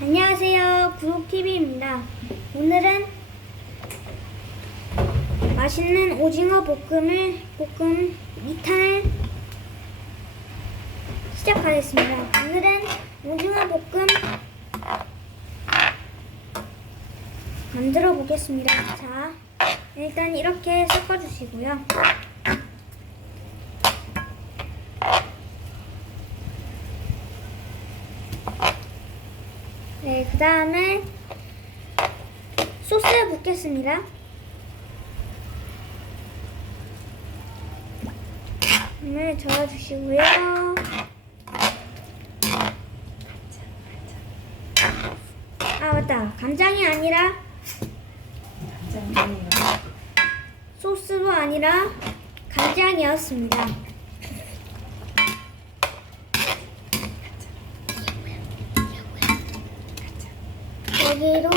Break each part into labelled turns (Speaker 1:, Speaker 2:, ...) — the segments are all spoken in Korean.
Speaker 1: 안녕하세요. 구독TV입니다. 오늘은 맛있는 오징어 볶음을, 볶음 2탄을 시작하겠습니다. 오늘은 오징어 볶음 만들어 보겠습니다. 자, 일단 이렇게 섞어주시고요. 네, 그 다음에 소스 붓겠습니다. 물을 저어주시고요. 아, 맞다. 간장이 아니라. 소스도 아니라 간장이었습니다. 여기로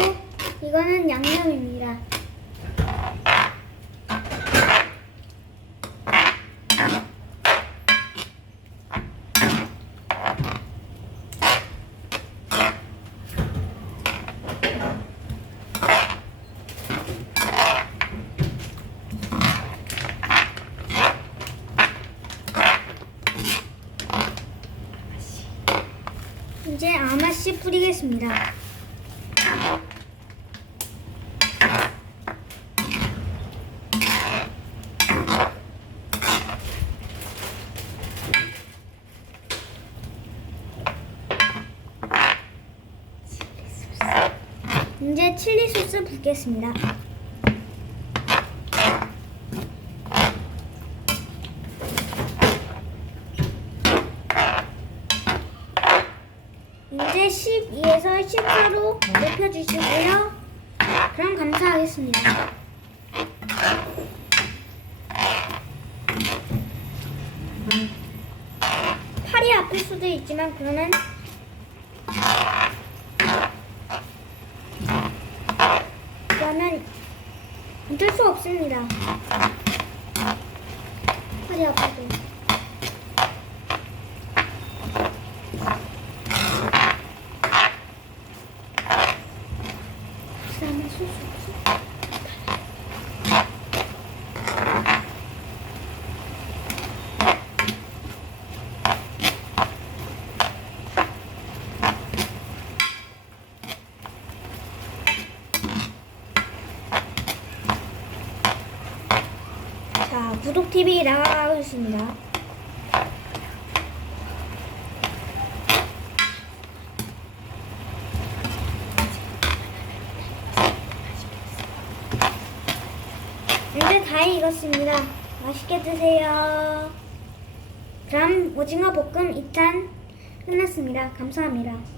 Speaker 1: 이거는 양념입니다. 이제 아마씨 뿌리겠습니다. 이제 칠리 소스 붓겠습니다. 이제 12에서 14로 높여주시고요. 그럼 감사하겠습니다. 팔이 아플 수도 있지만 그러면 어쩔 수 없습니다. 팔이 아파도. 그 다음에 소스. 자, 구독TV 나가겠습니다. 이제 다 익었습니다. 맛있게 드세요. 그럼 오징어 볶음 2탄 끝났습니다. 감사합니다.